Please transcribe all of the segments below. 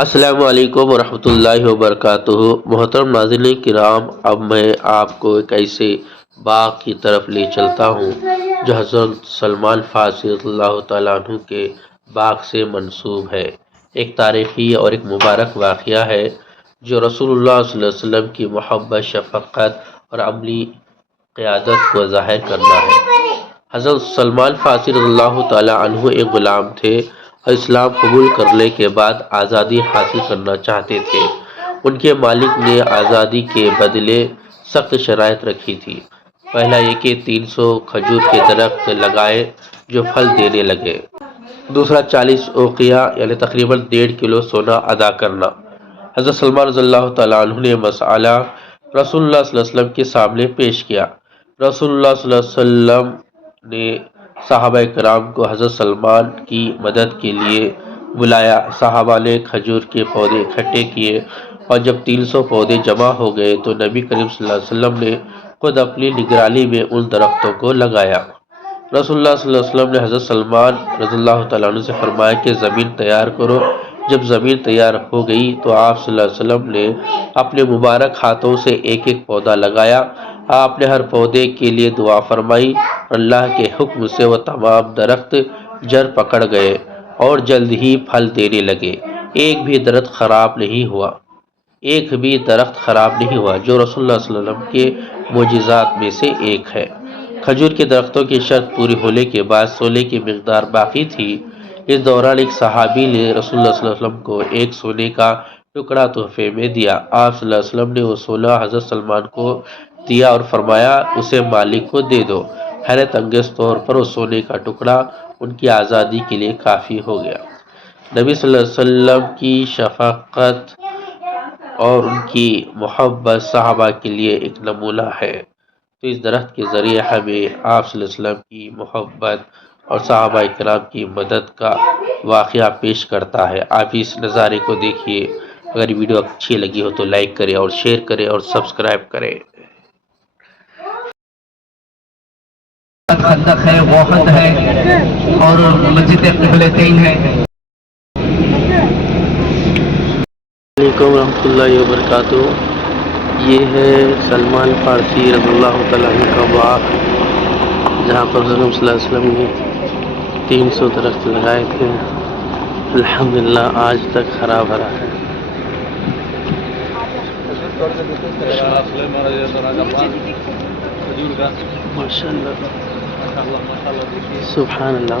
السلام علیکم ورحمۃ اللہ وبرکاتہ۔ محترم ناظرین کرام، اب میں آپ کو ایک ایسے باغ کی طرف لے چلتا ہوں جو حضرت سلمان فارسی رضی اللہ تعالیٰ عنہ کے باغ سے منسوب ہے۔ ایک تاریخی اور ایک مبارک واقعہ ہے جو رسول اللہ صلی اللہ علیہ وسلم کی محبت، شفقت اور عملی قیادت کو ظاہر کرنا ہے۔ حضرت سلمان فارسی رضی اللہ تعالیٰ عنہ ایک غلام تھے اور اسلام قبول کرنے کے بعد آزادی حاصل کرنا چاہتے تھے۔ ان کے مالک نے آزادی کے بدلے سخت شرائط رکھی تھی۔ پہلا یہ کہ 300 کھجور کے درخت لگائے جو پھل دینے لگے۔ دوسرا 40 اوقیہ یعنی تقریباً 1.5 کلو سونا ادا کرنا۔ حضرت سلمان رضی اللہ تعالیٰ عنہ نے مسئلہ رسول اللہ صلی اللہ علیہ وسلم کے سامنے پیش کیا۔ رسول اللہ صلی اللہ علیہ وسلم نے صحابہ کرام کو حضرت سلمان کی مدد کے لیے بلایا۔ صحابہ نے کھجور کے پودے اکٹھے کیے اور جب 300 پودے جمع ہو گئے تو نبی کریم صلی اللہ علیہ وسلم نے خود اپنی نگرانی میں ان درختوں کو لگایا۔ رسول اللہ صلی اللہ علیہ وسلم نے حضرت سلمان رضی اللہ تعالیٰ عنہ سے فرمایا کہ زمین تیار کرو۔ جب زمین تیار ہو گئی تو آپ صلی اللہ علیہ وسلم نے اپنے مبارک ہاتھوں سے ایک ایک پودا لگایا۔ آپ نے ہر پودے کے لیے دعا فرمائی اور اللہ کے حکم سے وہ تمام درخت جڑ پکڑ گئے اور جلد ہی پھل دینے لگے۔ ایک بھی درخت خراب نہیں ہوا جو رسول اللہ صلی اللہ علیہ وسلم کے معجزات میں سے ایک ہے۔ کھجور کے درختوں کی شرط پوری ہونے کے بعد سونے کی مقدار باقی تھی۔ اس دوران ایک صحابی نے رسول اللہ صلی اللہ علیہ وسلم کو ایک سونے کا ٹکڑا تحفے میں دیا۔ آپ صلی اللہ علیہ وسلم نے وہ سونا حضرت سلمان کو دیا اور فرمایا اسے مالک کو دے دو۔ حیرت انگیز طور پر وہ سونے کا ٹکڑا ان کی آزادی کے لیے کافی ہو گیا۔ نبی صلی اللہ علیہ وسلم کی شفقت اور ان کی محبت صحابہ کے لیے ایک نمونہ ہے۔ تو اس درخت کے ذریعے ہمیں آپ صلی اللہ علیہ وسلم کی محبت اور صحابہ کرام کی مدد کا واقعہ پیش کرتا ہے۔ آپ اس نظارے کو دیکھیے۔ اگر ویڈیو اچھی لگی ہو تو لائک کریں اور شیئر کریں اور سبسکرائب کریں۔ خندق ہے، وحد ہے اور مسجد قبلتین ہے۔ علیکم ورحمۃ اللہ وبرکاتہ۔ یہ ہے سلمان فارسی رضی اللہ تعالیٰ عنہ کا باغ جہاں پر حضرت صلی اللہ علیہ وسلم نے 300 درخت لگائے تھے۔ الحمدللہ آج تک ہرا بھرا ہے۔ ماشاء اللہ، سبحان اللہ۔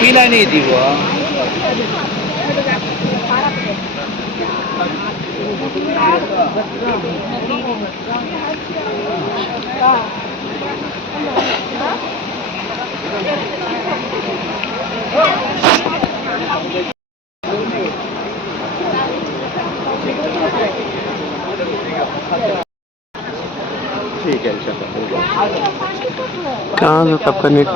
پیلا نہیں دی وہ ٹھیک ہے کہاں سے تب کا نیٹ